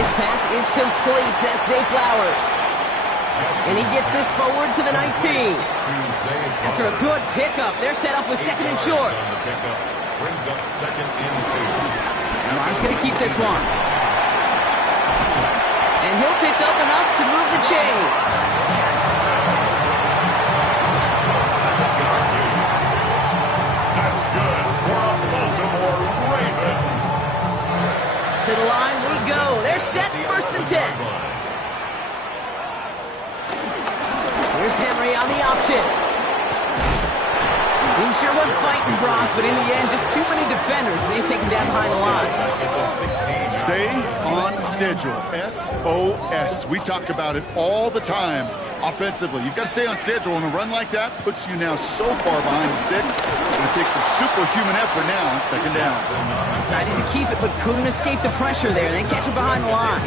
His pass is complete. That's Zay Flowers. And he gets this forward to the 19. After a good pickup, they're set up with second and short. Brings up second and 2. Lamar's going to keep this one. And he'll pick up enough to move the chains. That's good for a Baltimore Raven. To the line we go. They're set first and 10. Here's Henry on the option. He sure was fighting Brock, but in the end, just too many defenders. They take him down behind the line. Stay on schedule. SOS. We talk about it all the time offensively. You've got to stay on schedule, and a run like that puts you now so far behind the sticks. It takes some superhuman effort now on second down. Decided to keep it, but couldn't escape the pressure there. They catch him behind the line.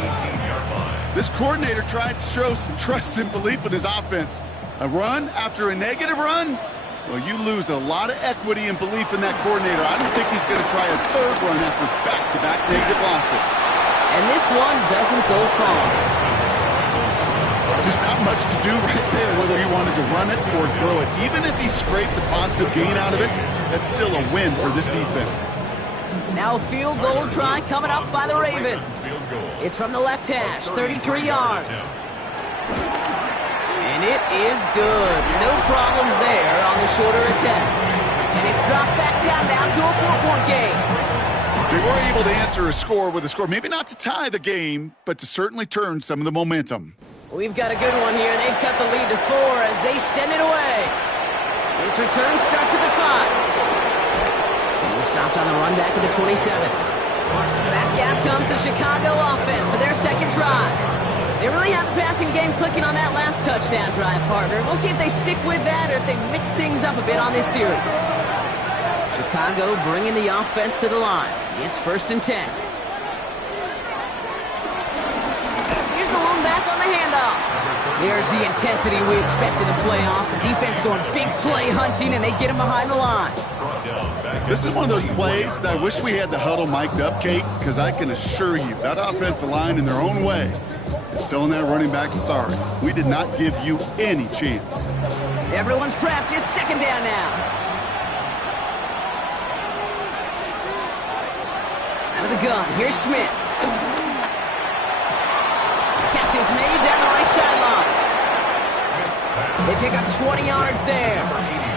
This coordinator tried to show some trust and belief in his offense. A run after a negative run? Well, you lose a lot of equity and belief in that coordinator. I don't think he's going to try a third run after back-to-back negative losses. And this one doesn't go far. Just not much to do right there, whether he wanted to run it or throw it. Even if he scraped a positive gain out of it, that's still a win for this defense. Now a field goal try coming up by the Ravens. It's from the left hash, 33 yards. And it is good. No problems there on the shorter attempt. And it's dropped back down now to a 4-point game. They were able to answer a score with a score. Maybe not to tie the game, but to certainly turn some of the momentum. We've got a good one here. They've cut the lead to 4 as they send it away. This return starts at the 5. He's stopped on the run back at the 27. Back gap comes the Chicago offense for their second drive. They really have the passing game clicking on that last touchdown drive, partner. We'll see if they stick with that or if they mix things up a bit on this series. Chicago bringing the offense to the line. It's first and 10. Here's the lone back on the handoff. There's the intensity we expect in the playoffs. The defense going big play hunting, and they get him behind the line. This is one of those plays that I wish we had the huddle mic'd up, Kate, because I can assure you that offensive line in their own way is telling that running back, sorry, we did not give you any chance. Everyone's prepped. It's second down now. Out of the gun, here's Smith. Catch is made down the right sideline. They pick up 20 yards there.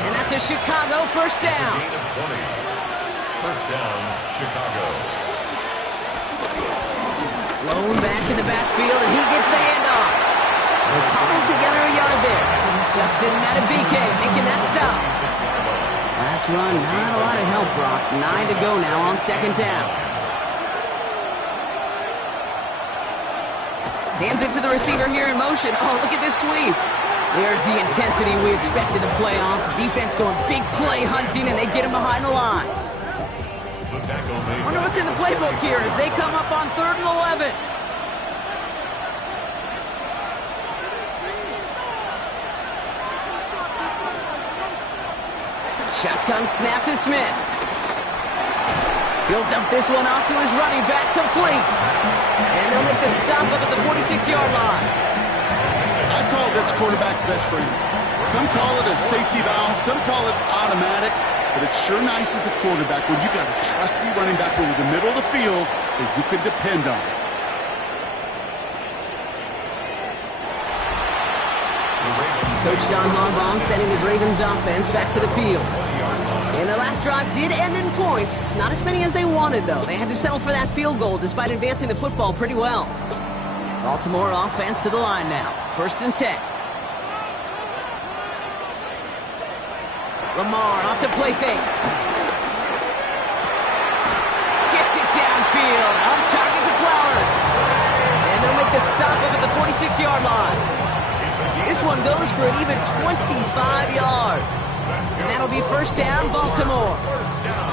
And that's a Chicago first down. First down, Chicago. Lone back in the backfield, and he gets the handoff. They're cobbled together a yard there. Justin Matabike making that stop. Last run, not a lot of help, Brock. 9 to go now on second down. Hands it to the receiver here in motion. Oh, look at this sweep. There's the intensity we expect in the playoffs. The defense going big play hunting, and they get him behind the line. Wonder what's in the playbook here as they come up on 3rd and 11. Shotgun snap to Smith. He'll dump this one off to his running back, complete. And they'll make the stop up at the 46-yard line. I call this quarterback's best friend. Some call it a safety valve, some call it automatic, but it's sure nice as a quarterback when you got a trusty running back over the middle of the field that you can depend on. Coach John Harbaugh sending his Ravens offense back to the field. And their last drive did end in points. Not as many as they wanted, though. They had to settle for that field goal despite advancing the football pretty well. Baltimore offense to the line now. First and 10. Lamar off the play fake. Gets it downfield. On target to Flowers. And they'll make the stop up at the 46-yard line. This one goes for an even 25 yards. And that'll be first down, Baltimore. First down.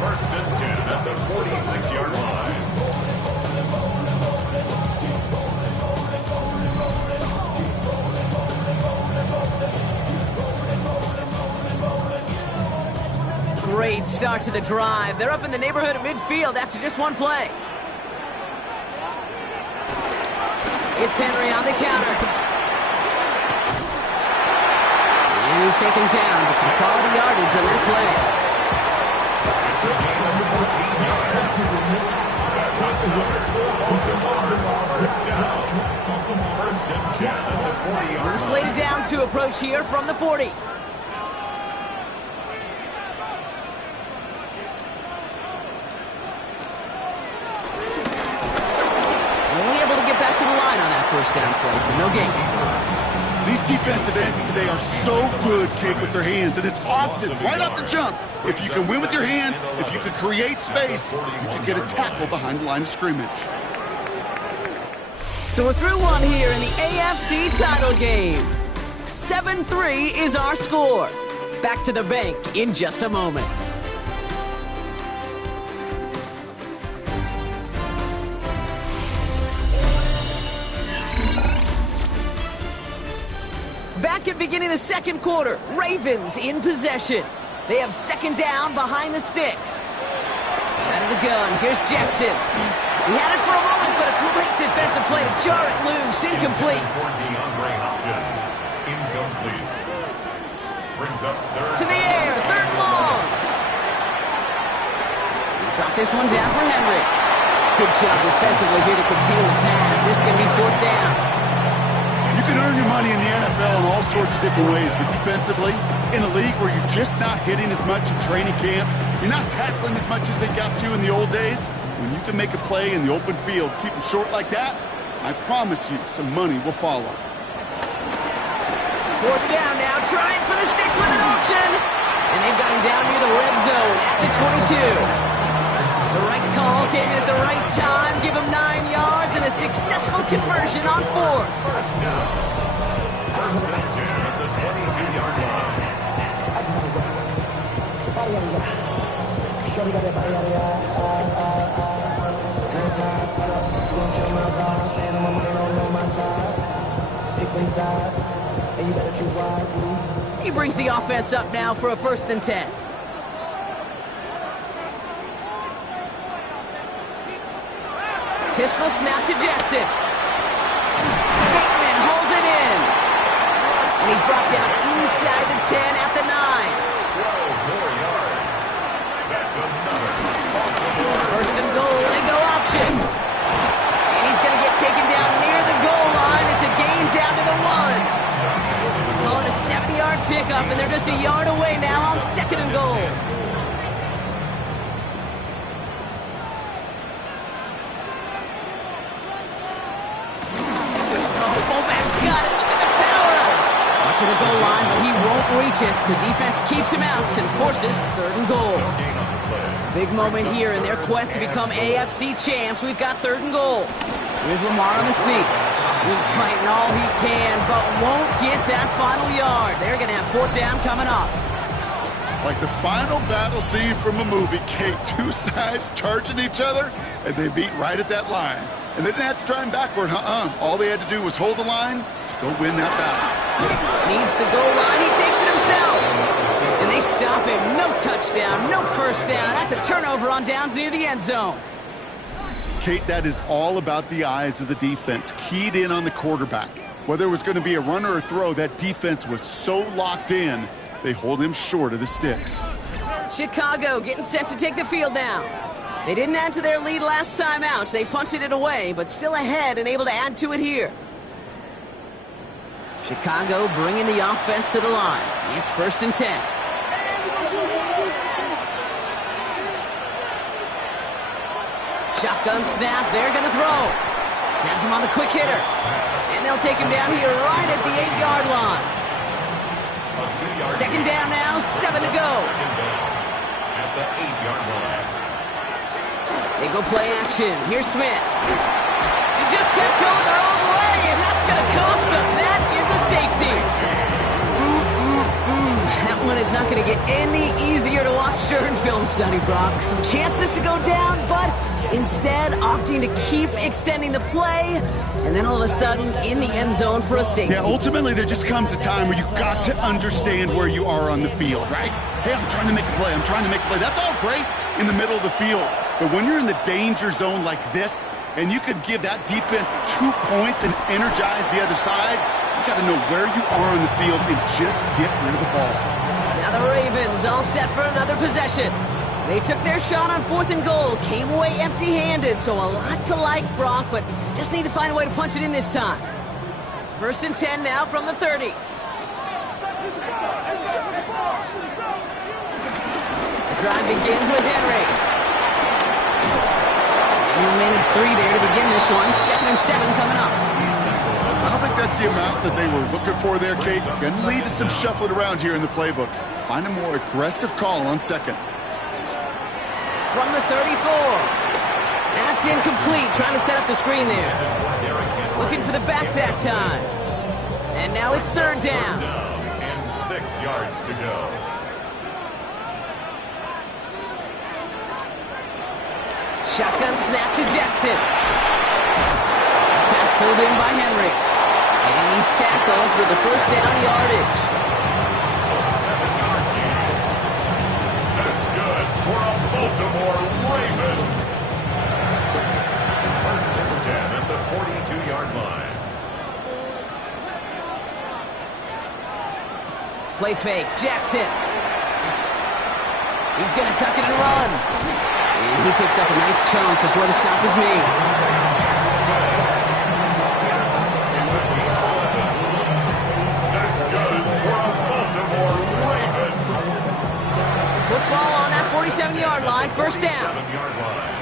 First and 10 at the 46-yard line. Great start to the drive. They're up in the neighborhood of midfield after just one play. It's Henry on the counter. And he's taken down, but some quality yardage on that play. It's a gain of 14 yards. That's on the first down. First and 10 at the 40-yard line. Slated downs to approach here from the 40. Only able to get back to the line on that first down play, so no gain. These defensive ends today are so good, Kate, with their hands, and it's often right off the jump. If you can win with your hands, if you can create space, you can get a tackle behind the line of scrimmage. So we're through one here in the AFC title game. 7-3 is our score. Back to the bank in just a moment. Back at beginning of the second quarter, Ravens in possession. They have second down behind the sticks. Out of the gun, here's Jackson. He had it for a moment, but a great defensive play to jar it loose. Incomplete. DeAndre Hopkins, incomplete. Brings up third. To the air, third and long. Drop this one down for Henry. Good job defensively here to contain the pass. This is going to be fourth down. You can earn your money in the NFL in all sorts of different ways, but defensively, in a league where you're just not hitting as much in training camp, you're not tackling as much as they got to in the old days, when you can make a play in the open field, keep them short like that, I promise you some money will follow. Fourth down now, trying for the sticks with an option. And they've got him down near the red zone at the 22. The right call came in at the right time, give him 9 yards and a successful conversion on fourth. First down. First and 10 at the 22-yard line. He brings the offense up now for a first and 10. Pistol snap to Jackson. Bateman hauls it in. And he's brought down inside the 10 at the 9. 12 more yards. That's another. First and goal, they go option. And he's going to get taken down near the goal line. It's a gain down to the 1. Call it a 70-yard pickup, and they're just a yard away now on second and goal. To the goal line, but he won't reach it. The defense keeps him out and forces third and goal. Big moment here in their quest to become AFC champs. We've got third and goal. Here's Lamar on the sneak. He's fighting all he can, but won't get that final yard. They're going to have fourth down coming up. Like the final battle scene from a movie, Kate, two sides charging each other, and they beat right at that line. And they didn't have to try him backward, All they had to do was hold the line to go win that battle. Needs the goal line, he takes it himself. And they stop him, no touchdown, no first down. That's a turnover on downs near the end zone. Kate, that is all about the eyes of the defense, keyed in on the quarterback. Whether it was going to be a run or a throw, that defense was so locked in, they hold him short of the sticks. Chicago getting set to take the field now. They didn't add to their lead last time out. They punted it away, but still ahead and able to add to it here. Chicago bringing the offense to the line. It's first and 10. Shotgun snap. They're going to throw. Has him on the quick hitter. And they'll take him down here right at the 8-yard line. Second down now, 7 to go. At the 8-yard line. They go play action. Here's Smith. He just kept going their own way, and that's going to cost them. That is a safety. That one is not going to get any easier to watch during film study, Brock. Some chances to go down, but instead opting to keep extending the play, and then all of a sudden in the end zone for a safety. Yeah, ultimately there just comes a time where you've got to understand where you are on the field, right? Hey, I'm trying to make a play. I'm trying to make a play. That's all great in the middle of the field. But when you're in the danger zone like this, and you can give that defense 2 points and energize the other side. You got to know where you are on the field and just get rid of the ball. Now the Ravens all set for another possession. They took their shot on 4th and goal, came away empty-handed, so a lot to like, Brock, but just need to find a way to punch it in this time. 1st and 10 now from the 30. The drive begins with Henry. And he'll manage 3 there to begin this one. 2nd and 7 coming up. I don't think that's the amount that they were looking for there, Kate. Going to lead to some shuffling around here in the playbook. Find a more aggressive call on 2nd. From the 34. That's incomplete. Trying to set up the screen there. Looking for the backpack time. And now it's 3rd down. And 6 yards to go. Shotgun snap to Jackson. Pass pulled in by Henry. And he's tackled with the 1st down yardage. That's good for a Baltimore Raven. 1st and 10 at the 42-yard line. Play fake. Jackson. He's going to tuck it and run. And he picks up a nice chunk before the stop is made. That's good for a Baltimore Raven. Football on that 47-yard line. 1st down. 7-yard line.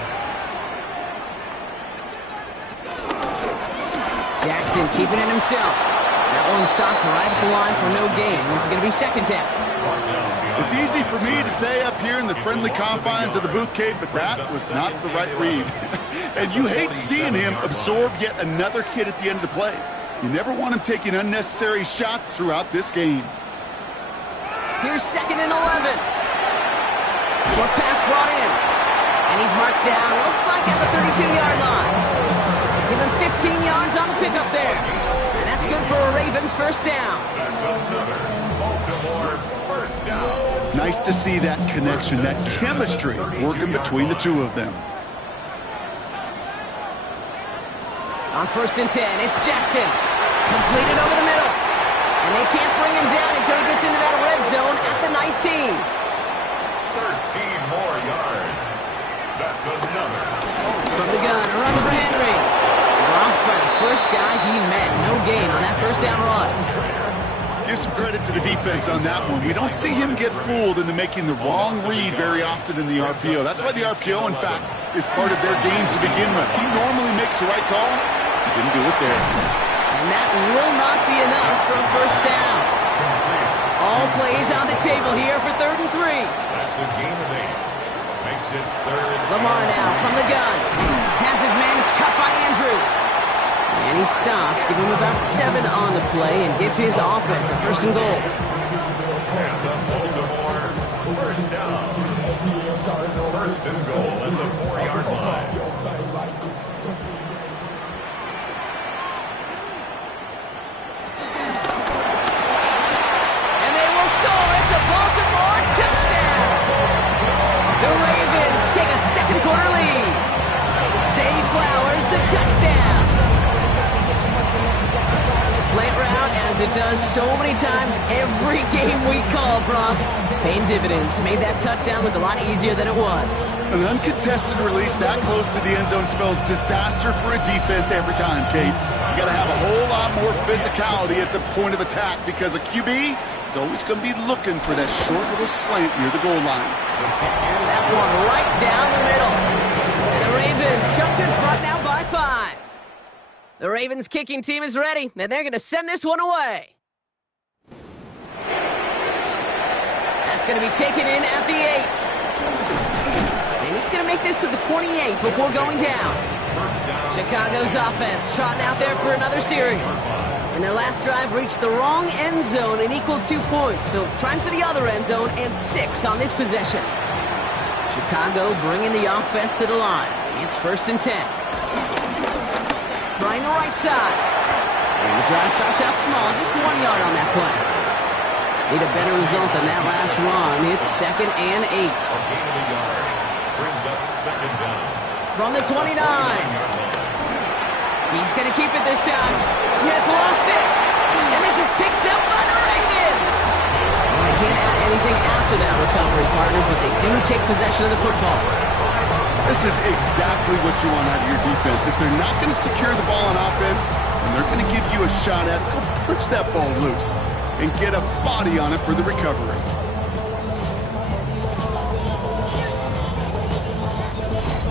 Jackson keeping it himself. That one stopped right at the line for no gain. This is going to be 2nd down. It's easy for me to say up here in the friendly confines of the booth, Kate, but that was not the right read. And you hate seeing him absorb yet another hit at the end of the play. You never want him taking unnecessary shots throughout this game. Here's 2nd and 11. Short pass brought in. And he's marked down, looks like at the 32-yard line. Give him 15 yards on the pickup there. And that's good for a Ravens 1st down. That's another Baltimore 1st down. Nice to see that connection, that chemistry working between the two of them. On 1st and 10, it's Jackson. Completed over the middle. And they can't bring him down until he gets into that red zone at the 19. 13 more yards. That's another. From the gun, a run for Henry. Dropped by the first guy he met. No gain on that 1st down run. Give some credit to the defense on that one. We don't see him get fooled into making the wrong read very often in the RPO. That's why the RPO, in fact, is part of their game to begin with. He normally makes the right call. He didn't do it there. And that will not be enough for a 1st down. All plays on the table here for 3rd and 3. That's a gain of 8. Makes it 3rd. Lamar now from the gun. Has his man. It's cut by Andrews. And he stops. Give him about 7 on the play and give his offense a 1st and goal. And the Baltimore 1st down. 1st and goal at the 4-yard line. And they will score. It's a Baltimore touchdown. The Ravens take a 2nd quarter lead. Zay Flowers, the touchdown. Slant route, as it does so many times every game we call, Brock. Paying dividends. Made that touchdown look a lot easier than it was. An uncontested release that close to the end zone spells disaster for a defense every time, Kate. You got to have a whole lot more physicality at the point of attack because a QB is always going to be looking for that short little slant near the goal line. That one right down the middle. And the Ravens jump in front now by 5. The Ravens kicking team is ready, and they're going to send this one away. That's going to be taken in at the 8. And he's going to make this to the 28 before going down. Chicago's offense trotting out there for another series. And their last drive reached the wrong end zone and equaled 2 points. So trying for the other end zone and 6 on this possession. Chicago bringing the offense to the line. It's 1st and 10. Trying the right side. And the drive starts out small, just 1 yard on that play. Need a better result than that last run. It's 2nd and 8. A gain of a yard. Brings up 2nd down. From the 29. He's going to keep it this time. Smith lost it. And this is picked up by the Ravens. Well, they can't add anything after that recovery, partner, but they do take possession of the football. This is exactly what you want out of your defense. If they're not going to secure the ball on offense, and they're going to give you a shot at, go push that ball loose and get a body on it for the recovery.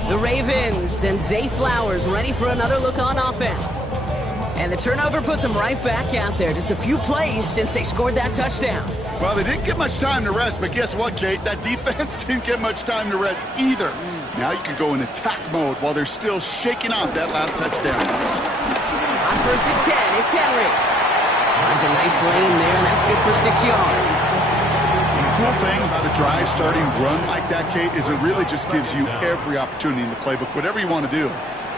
The Ravens and Zay Flowers ready for another look on offense. And the turnover puts them right back out there. Just a few plays since they scored that touchdown. Well, they didn't get much time to rest, but guess what, Kate? That defense didn't get much time to rest either. Now you can go in attack mode while they're still shaking off that last touchdown. On 1st and 10, it's Henry. Finds a nice lane there, and that's good for 6 yards. The cool thing about a drive starting run like that, Kate, is it really just gives you every opportunity in the playbook, whatever you want to do.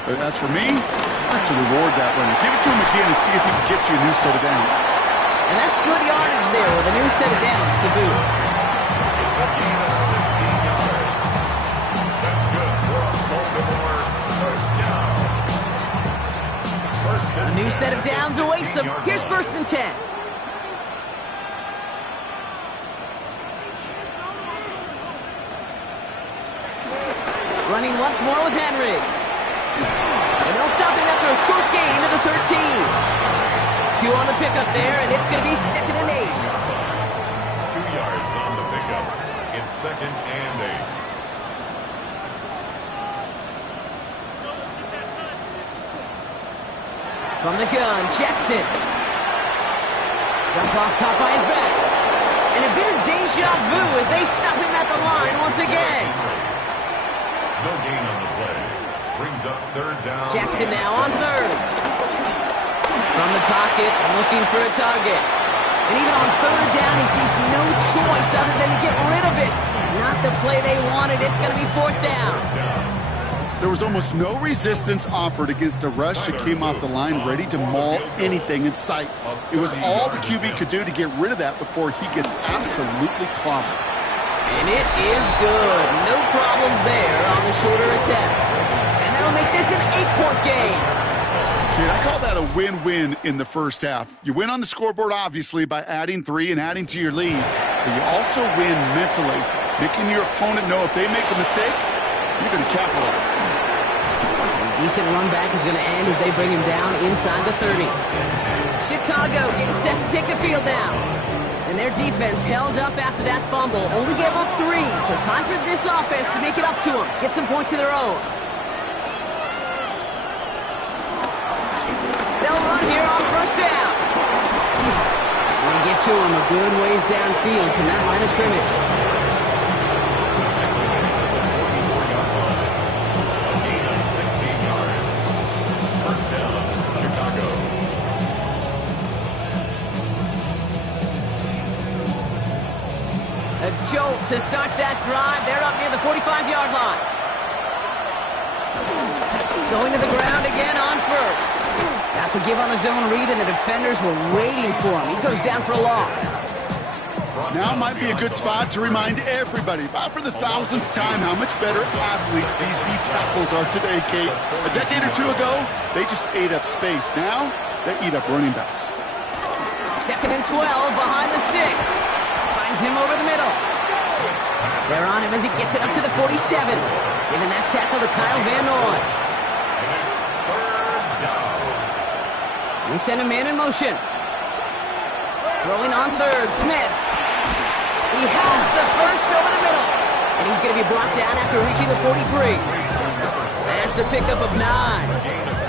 But as for me, I like to reward that runner. Give it to him again and see if he can get you a new set of downs. And that's good yardage there with a new set of downs to boot. It's a gain of 16 yards. That's good for a Baltimore first down. A new set of downs awaits them. Here's 1st and 10. Running once more with Henry. And they'll stop him after a short gain to the 13. 2 on the pickup there, and it's going to be 2nd and 8. 2 yards on the pickup. It's 2nd and 8. From the gun, Jackson. Jump off caught by his back. And a bit of deja vu as they stop him at the line once again. No gain on the play. Brings up 3rd down. Jackson now on 3rd. From the pocket, looking for a target. And even on 3rd down, he sees no choice other than to get rid of it. Not the play they wanted. It's going to be 4th down. There was almost no resistance offered against a rush that came off the line ready to maul anything in sight. It was all the QB could do to get rid of that before he gets absolutely clobbered. And it is good. No problems there on the shorter attempt. And that'll make this an 8-point game. Kid, I call that a win-win in the first half. You win on the scoreboard, obviously, by adding 3 and adding to your lead. But you also win mentally, making your opponent know if they make a mistake, you're going to capitalize. A decent run back is going to end as they bring him down inside the 30. Chicago getting set to take the field down. And their defense held up after that fumble. Only gave up 3, so time for this offense to make it up to them. Get some points of their own. They'll run here on 1st down. And they get to him a good ways downfield from that line of scrimmage. A gain of 16 yards. 1st down, Chicago. A jolt to start that drive. They're up near the 45-yard line. Going to the ground again on 1st. Got the give on the zone read, and the defenders were waiting for him. He goes down for a loss. Now might be a good spot to remind everybody, about for the 1000th time, how much better athletes these D tackles are today, Kate. A decade or 2 ago, they just ate up space. Now, they eat up running backs. 2nd and 12 behind the sticks. Finds him over the middle. They're on him as he gets it up to the 47. Giving that tackle to Kyle Van Noy. They send a man in motion. Throwing on 3rd, Smith. He has the first over the middle. And he's going to be blocked down after reaching the 43. That's a pickup of 9.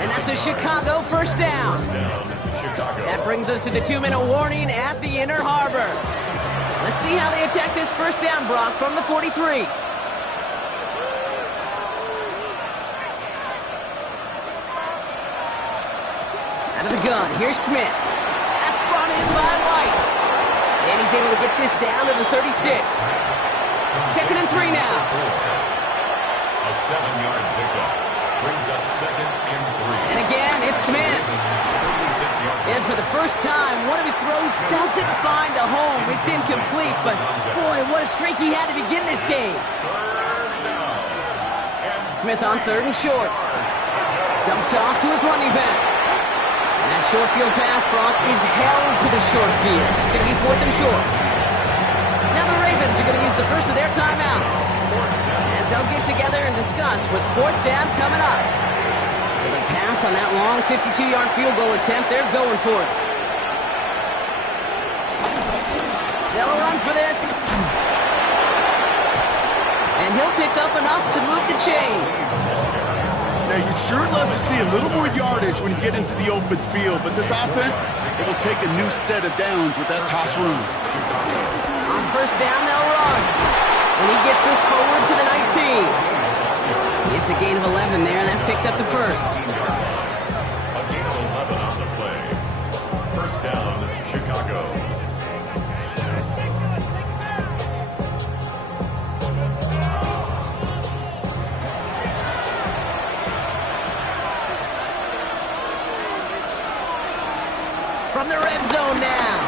And that's a Chicago 1st down. That brings us to the 2-minute warning at the Inner Harbor. Let's see how they attack this 1st down, Brock, from the 43. Out of the gun, here's Smith. That's brought in by White. And he's able to get this down to the 36. 2nd and 3 now. A 7-yard pickup. Brings up 2nd and 3. And again, it's Smith. And for the first time, one of his throws doesn't find a home. It's incomplete, but boy, what a streak he had to begin this game. Smith on 3rd and short. Dumped off to his running back. And that short field pass, Brock, is held to the short field. It's going to be 4th and short. Now the Ravens are going to use the first of their timeouts as they'll get together and discuss with 4th down coming up. So the pass on that long 52-yard field goal attempt, they're going for it. They'll run for this. And he'll pick up enough to move the chains. Now, you'd sure love to see a little more yardage when you get into the open field, but this offense, it will take a new set of downs with that toss run. On first down, they'll run. And he gets this forward to the 19. It's a gain of 11 there, and that picks up the first. A gain of 11 on the play. First down, Chicago. From the red zone now.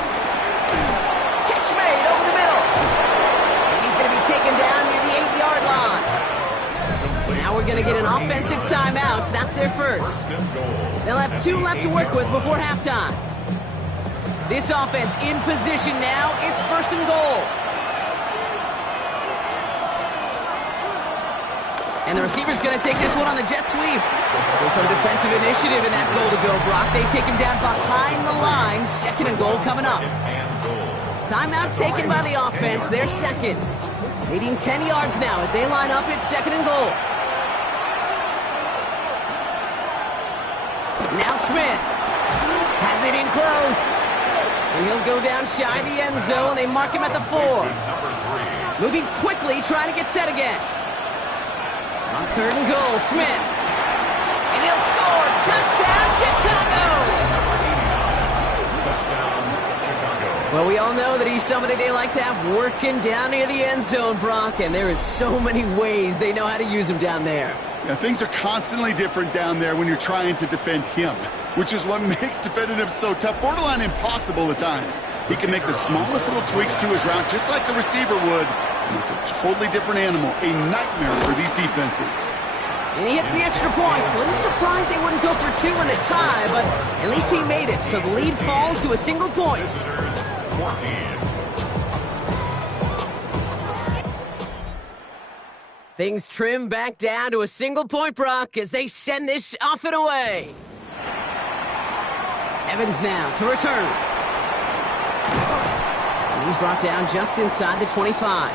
Catch made over the middle. And he's going to be taken down near the 8-yard line. Now we're going to get an offensive timeout. That's their first. They'll have 2 left to work with before halftime. This offense in position now. It's 1st and goal. And the receiver's going to take this one on the jet sweep. So some defensive initiative in that goal to go, Brock. They take him down behind the line. 2nd and goal coming up. Timeout taken by the offense. They're second. Needing 10 yards now as they line up. It's 2nd and goal. Now Smith has it in close. And he'll go down shy of the end zone. They mark him at the 4. Moving quickly, trying to get set again. On 3rd and goal, Smith. And he'll score. Touchdown, Chicago! Well, we all know that he's somebody they like to have working down near the end zone, Brock, and there is so many ways they know how to use him down there. Now, things are constantly different down there when you're trying to defend him, which is what makes defending him so tough, borderline impossible at times. He can make the smallest little tweaks to his route, just like a receiver would, and it's a totally different animal, a nightmare for these defenses. And he hits the extra points. A little surprised they wouldn't go for 2 in the tie, but at least he made it, so the lead falls to a single point. Visitors, 14. Things trim back down to a single point, Brock, as they send this off and away. Evans now to return. And he's brought down just inside the 25.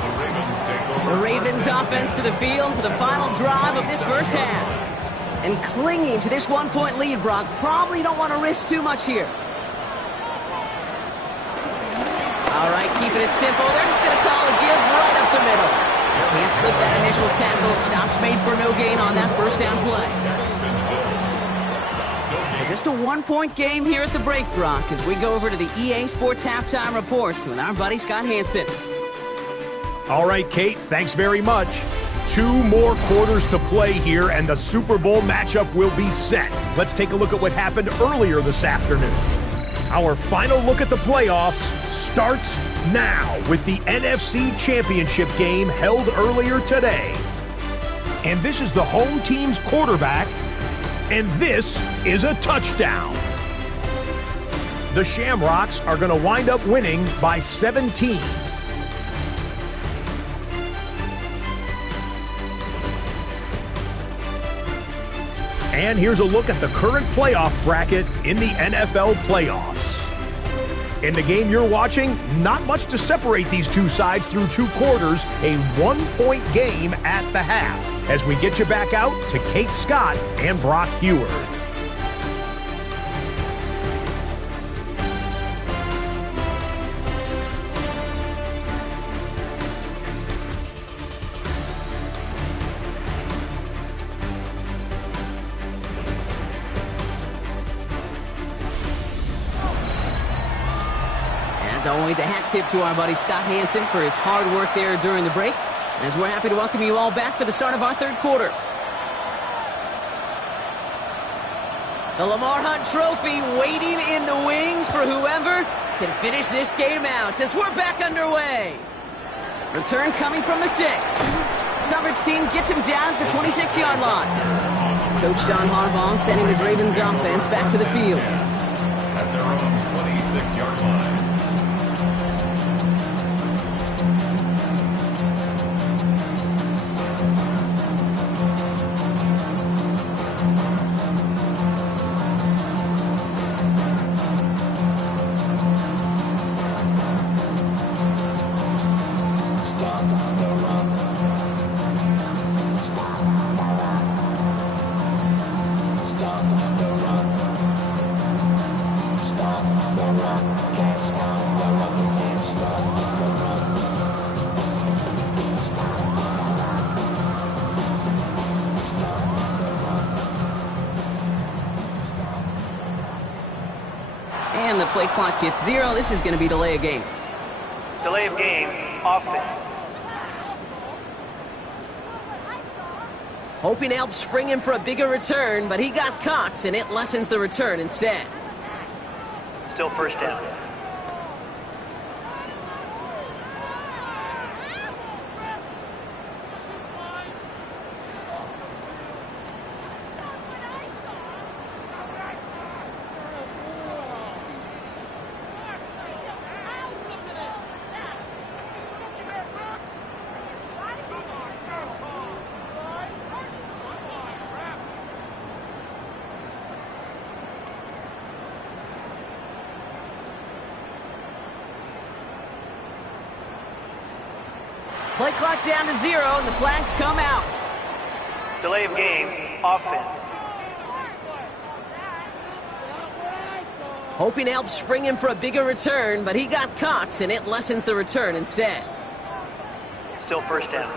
The Ravens offense to the field for the final drive of this first half. And clinging to this 1-point lead, Brock, probably don't want to risk too much here. All right, keeping it simple. They're just going to call a give right up the middle. Can't slip that initial tackle. Stops made for no gain on that first down play. So just a 1-point game here at the break, Brock, as we go over to the EA Sports Halftime Reports with our buddy Scott Hansen. All right, Kate, thanks very much. 2 more quarters to play here, and the Super Bowl matchup will be set. Let's take a look at what happened earlier this afternoon. Our final look at the playoffs starts now with the NFC Championship game held earlier today. And this is the home team's quarterback, and this is a touchdown. The Shamrocks are going to wind up winning by 17. And here's a look at the current playoff bracket in the NFL playoffs. In the game you're watching, not much to separate these two sides through 2 quarters, a 1-point game at the half. As we get you back out to Kate Scott and Brock Huard. As always, a hat tip to our buddy Scott Hansen for his hard work there during the break. As we're happy to welcome you all back for the start of our 3rd quarter. The Lamar Hunt Trophy waiting in the wings for whoever can finish this game out as we're back underway. Return coming from the 6. Coverage team gets him down at the 26-yard line. Coach John Harbaugh sending his Ravens offense back to the field. At their own 26-yard line. And the play clock hits 0. This is going to be delay of game. Delay of game, offense. Hoping to help spring him for a bigger return, but he got caught, and it lessens the return instead. Still first down. Play clock down to 0, and the flags come out. Delay of game, offense. Hoping to help spring him for a bigger return, but he got caught, and it lessens the return instead. Still first down.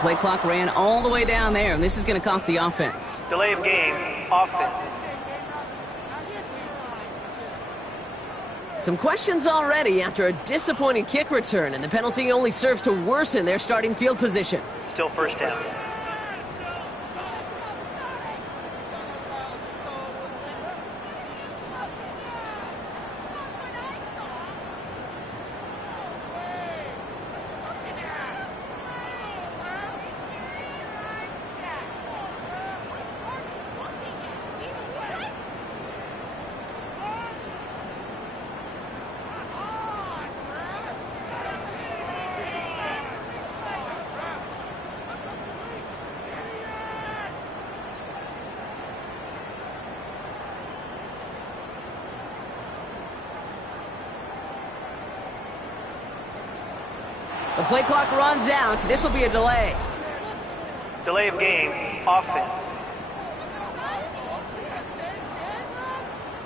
Play clock ran all the way down there, and this is going to cost the offense. Delay of game, offense. Some questions already after a disappointing kick return, and the penalty only serves to worsen their starting field position. Still first down. The play clock runs out. This will be a delay. Delay of game, offense.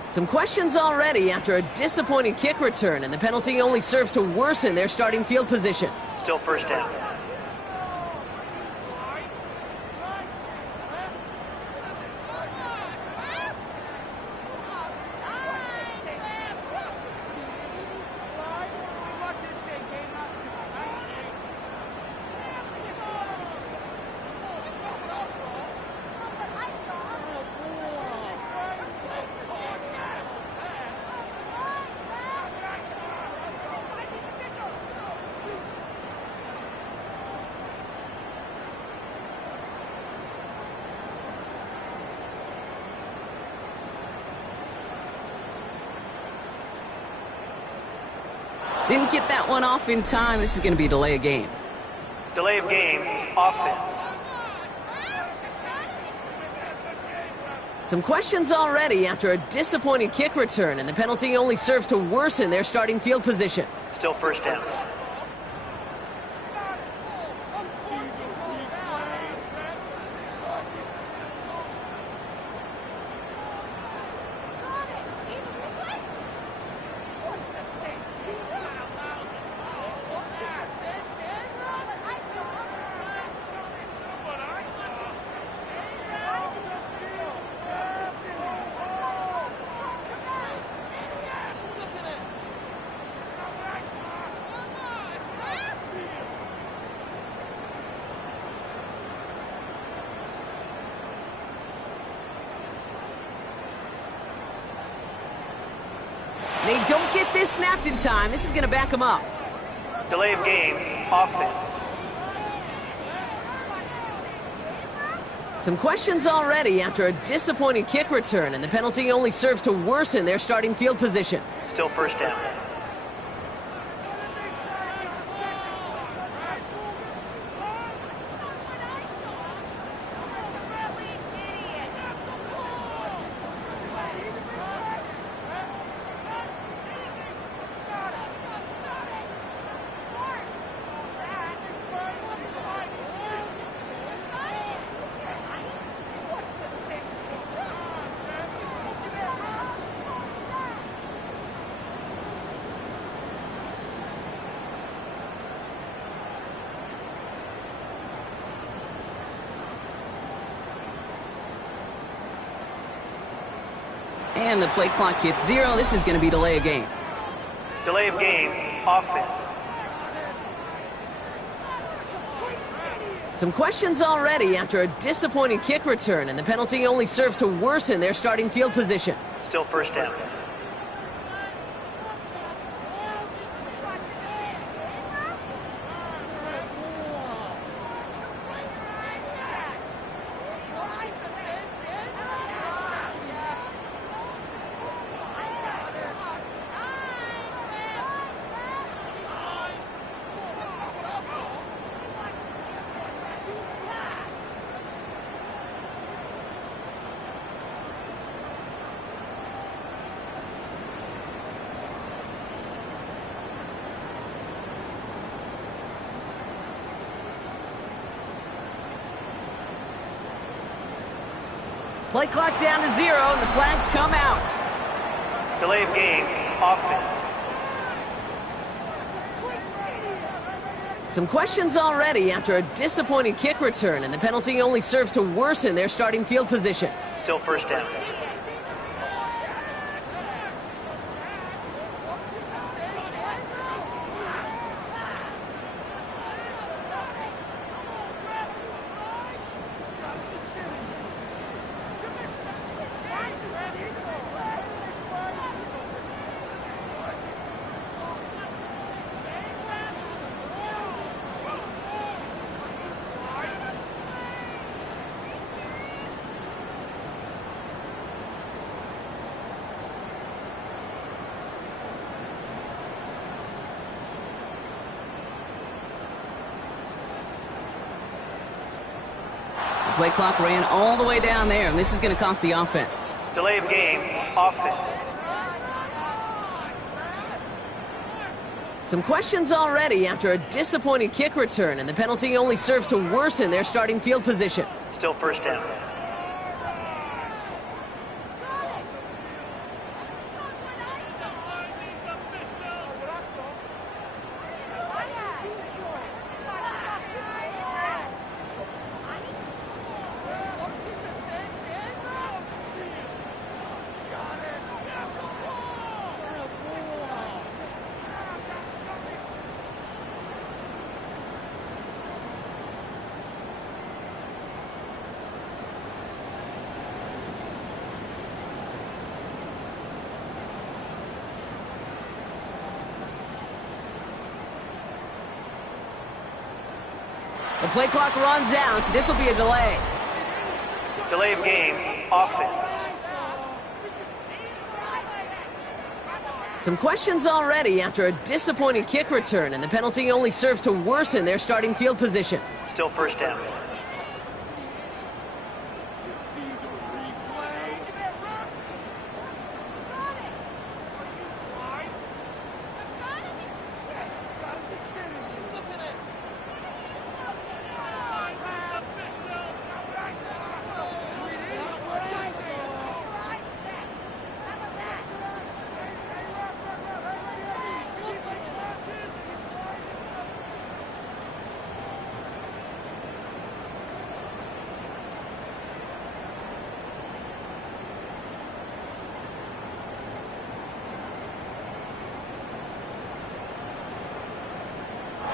Some questions already after a disappointing kick return, and the penalty only serves to worsen their starting field position. Still first down. Didn't get that one off in time. This is going to be a delay of game. Delay of game, offense. Some questions already after a disappointing kick return, and the penalty only serves to worsen their starting field position. Still first down. they don't get this snapped in time, this is going to back them up. Delay of game, offense. Some questions already after a disappointing kick return, and the penalty only serves to worsen their starting field position. Still first down. And the play clock hits 0. This is going to be delay of game. Delay of game, offense. Some questions already after a disappointing kick return, and the penalty only serves to worsen their starting field position. Still first down. Play clock down to 0, and the flags come out. Delay of game, offense. Some questions already after a disappointing kick return, and the penalty only serves to worsen their starting field position. Still first down. The play clock ran all the way down there, and this is going to cost the offense. Delay of game, offense. Some questions already after a disappointing kick return, and the penalty only serves to worsen their starting field position. Still first down. The play clock runs out, so this will be a delay. Delay of game, offense. Some questions already after a disappointing kick return, and the penalty only serves to worsen their starting field position. Still first down.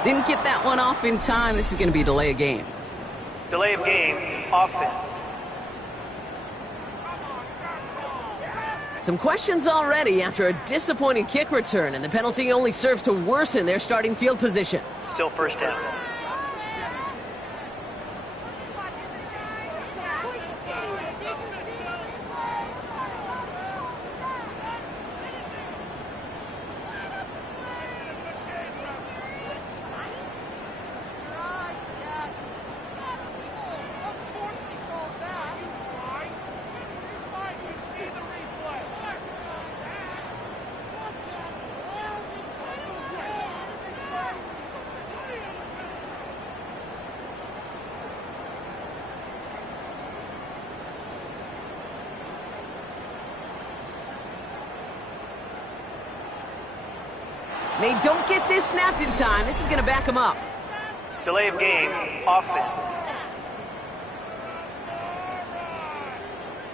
Didn't get that one off in time. This is going to be a delay of game. Delay of game, offense. Some questions already after a disappointing kick return, and the penalty only serves to worsen their starting field position. Still first down. They don't get this snapped in time. This is going to back them up. Delay of game, offense.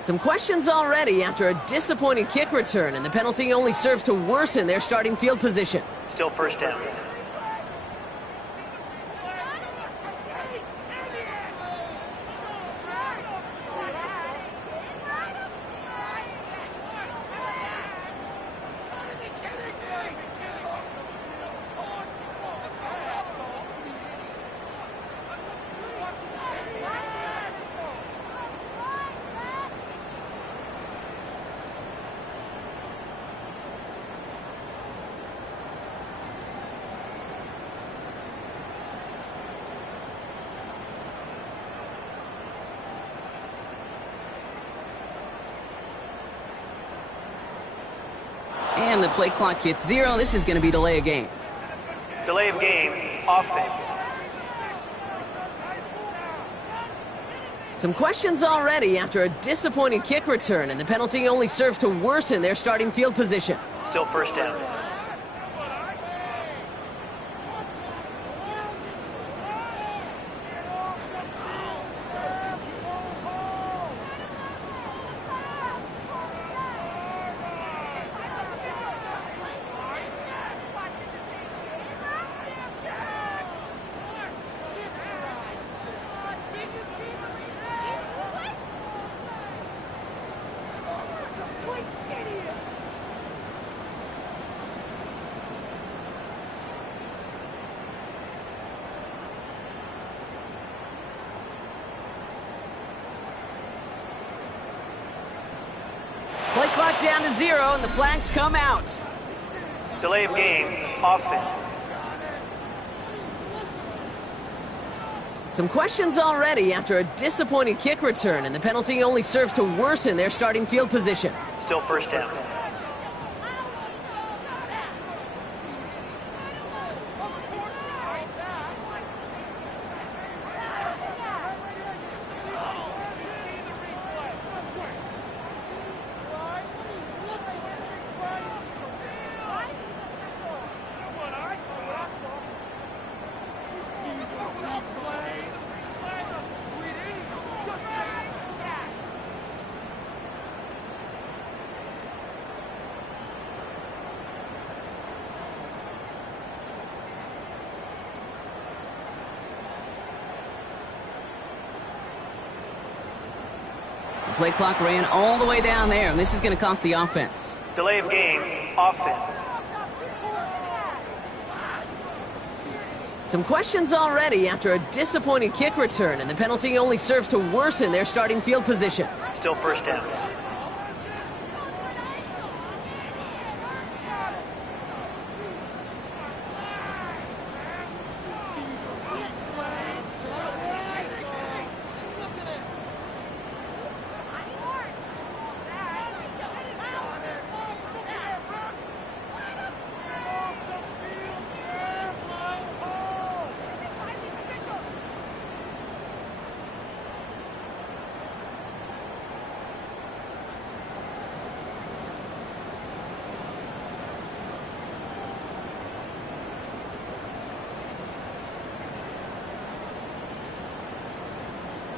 Some questions already after a disappointing kick return, and the penalty only serves to worsen their starting field position. Still first down. And the play clock hits 0. This is going to be delay of game. Delay of game, offense. Some questions already after a disappointing kick return, and the penalty only serves to worsen their starting field position. Still first down. Play clock down to 0, and the flags come out. Delay of game, offense. Some questions already after a disappointing kick return, and the penalty only serves to worsen their starting field position. Still first down. The play clock ran all the way down there, and this is going to cost the offense. Delay of game, offense. Some questions already after a disappointing kick return, and the penalty only serves to worsen their starting field position. Still first down.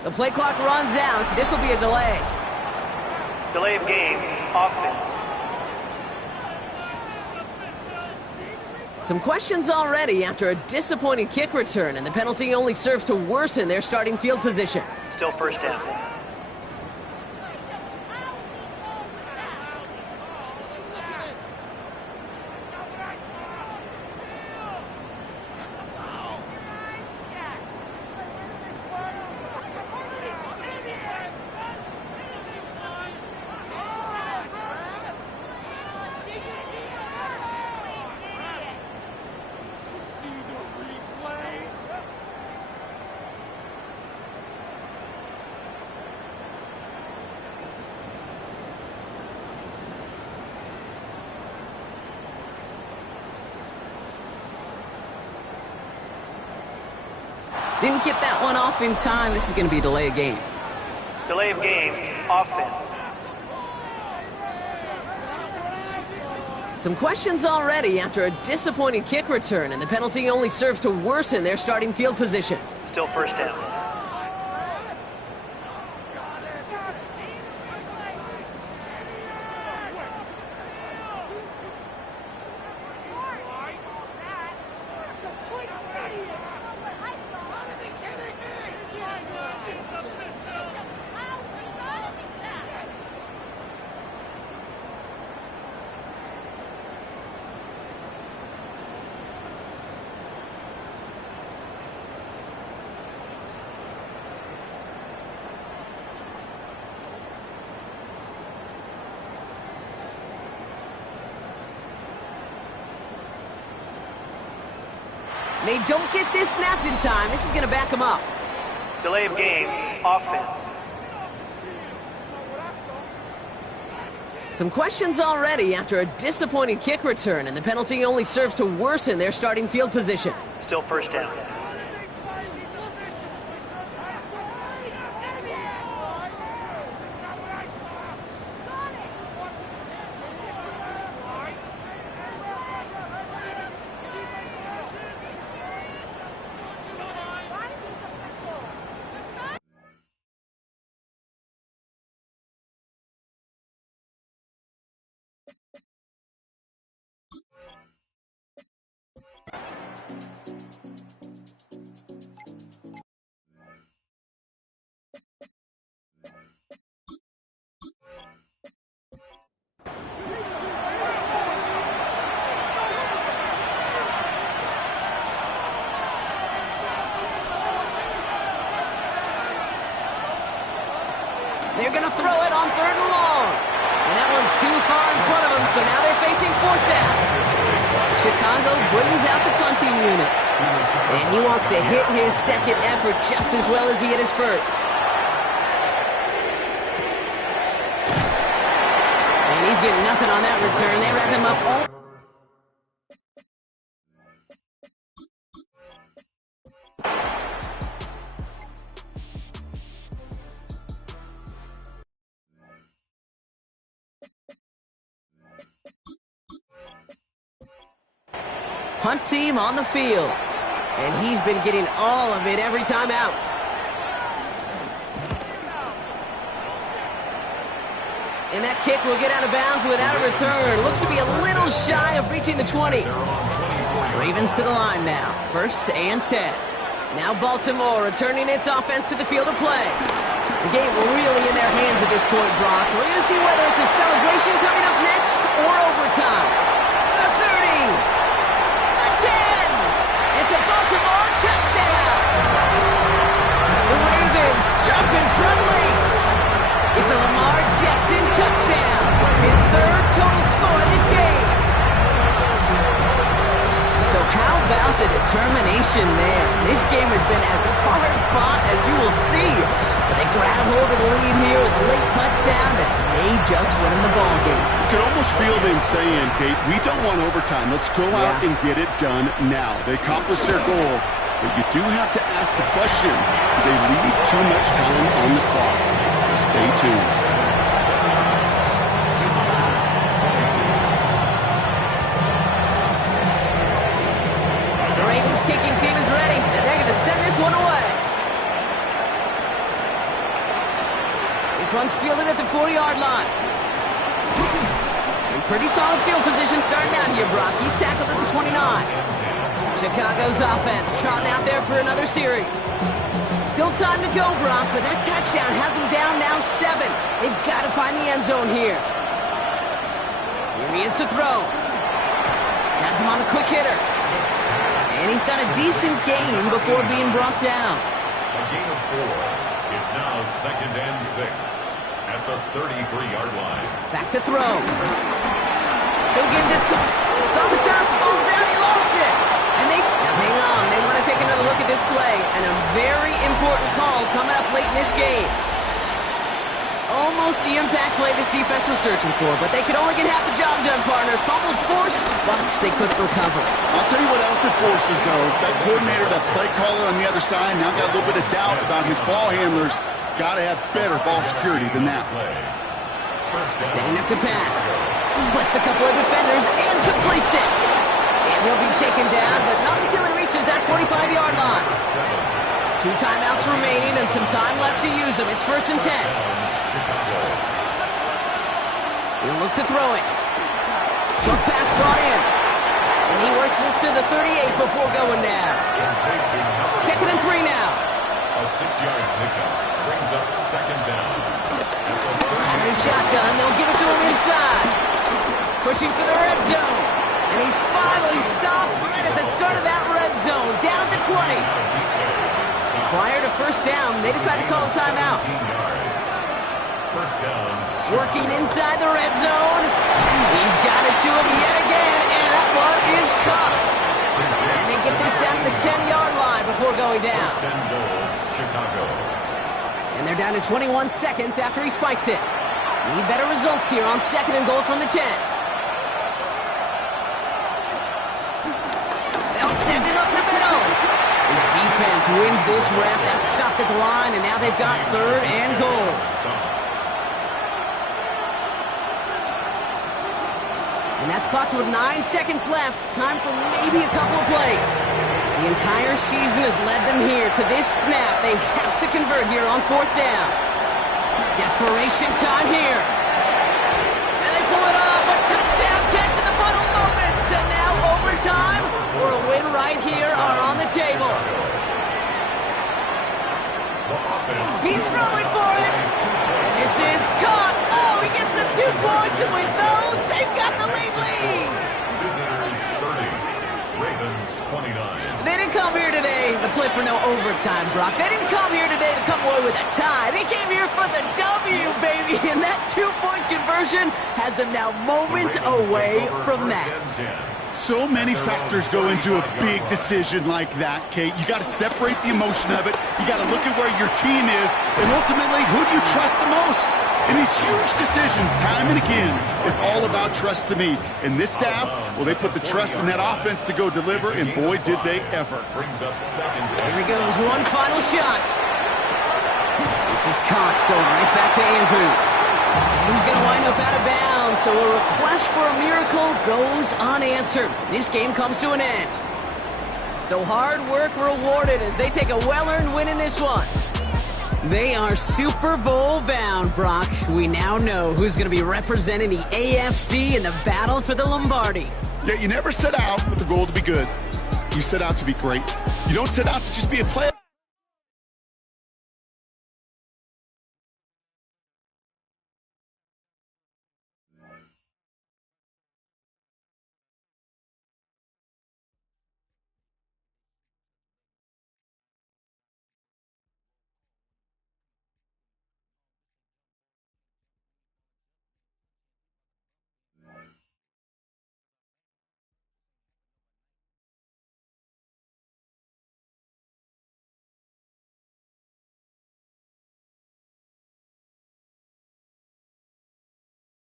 The play clock runs out. This will be a delay. Delay of game, offense. Some questions already after a disappointing kick return, and the penalty only serves to worsen their starting field position. Still first down. Didn't get that one off in time. This is going to be a delay of game. Delay of game, offense. Some questions already after a disappointing kick return, and the penalty only serves to worsen their starting field position. Still first down. They don't get this snapped in time. This is going to back them up. Delay of game, offense. Some questions already after a disappointing kick return, and the penalty only serves to worsen their starting field position. Still first down. They're going to throw it on 3rd and long. And that one's too far in front of them, so now they're facing 4th down. Chicago brings out the punting unit. And he wants to hit his second effort just as well as he hit his first. And he's getting nothing on that return. They wrap him up all... Punt team on the field. And he's been getting all of it every time out. And that kick will get out of bounds without a return. Looks to be a little shy of reaching the 20. Ravens to the line now. 1st and 10. Now Baltimore returning its offense to the field of play. The game really in their hands at this point, Brock. We're going to see whether it's a celebration coming up next or overtime. The 30. 10! It's a Baltimore touchdown! The Ravens jump in front late. It's a Lamar Jackson touchdown. His 3rd total score in this game. So how about the determination there? This game has been as hard fought as you will see. But they grab hold of the lead here with a late touchdown that may just win them the ball game. You can almost feel them saying, Kate, we don't want overtime. Let's go out and get it done now. They accomplished their goal, but you do have to ask the question, do they leave too much time on the clock? Stay tuned. The Ravens kicking team is ready, and they're going to send this one away. This one's fielded at the 40-yard line. And pretty solid field position starting out here, Brock. He's tackled at the 29. Chicago's offense trotting out there for another series. Still time to go, Brock, but that touchdown has them down now 7. They've got to find the end zone here. Here he is to throw. Has him on the quick hitter. And he's got a decent gain before being brought down. A gain of 4. It's now 2nd and 6 at the 33-yard line. Back to throw. He'll give this. It's on the turf. Falls out. He lost it. And now hang on. They want to take another look at this play. And a very important call coming up late in this game. Almost the impact play this defense was searching for, but they could only get half the job done, partner. Fumble forced, but they couldn't recover. I'll tell you what else it forces, though. That coordinator, that play caller on the other side, now got a little bit of doubt about his ball handlers. Got to have better ball security than that. Setting up to pass. Splits a couple of defenders and completes it. And he'll be taken down, but not until he reaches that 45-yard line. 2 timeouts remaining and some time left to use them. It's 1st and 10. He'll look to throw it. Short pass brought in. And he works this to the 38 before going down. 2nd and 3 now. A 6-yard pickup brings up 2nd down. And his shotgun, they'll give it to him inside. Pushing for the red zone. And he's finally stopped right at the start of that red zone. Down at the 20. Prior to 1st down, they decide to call a timeout. 1st down. Working inside the red zone. He's got it to him yet again, and that one is caught. And they get this down to the 10-yard line before going down. Chicago. And they're down to 21 seconds after he spikes it. Need better results here on 2nd and goal from the 10. They'll send it up the middle. And the defense wins this rep. That's stopped at the line, and now they've got 3rd and goal. And that's clocked with 9 seconds left. Time for maybe a couple of plays. The entire season has led them here to this snap. They have to convert here on 4th down. Desperation time here. And they pull it off. A touchdown catch in the final moments. And now overtime or a win right here are on the table. He's throwing for it. And this is caught. Oh, he gets them 2 points. And with those, they've got the lead. Visitors 30. Ravens 29. They didn't come here today to play for no overtime, Brock. They didn't come here today to come away with a tie. They came here for the W, baby. And that 2-point conversion has them now moments away from that. So many factors go into a big decision like that, Kate. You got to separate the emotion of it. You got to look at where your team is, and ultimately, who do you trust the most? In these huge decisions, time and again, it's all about trust to me. And this staff, well, they put the trust in that offense to go deliver, and boy, did they ever. Brings up 2nd. Here he goes, one final shot. This is Cox going right back to Andrews. He's going to wind up out of bounds, so a request for a miracle goes unanswered. This game comes to an end. So hard work rewarded as they take a well-earned win in this one. They are Super Bowl bound, Brock. We now know who's going to be representing the AFC in the battle for the Lombardi. Yeah, you never set out with the goal to be good. You set out to be great. You don't set out to just be a player.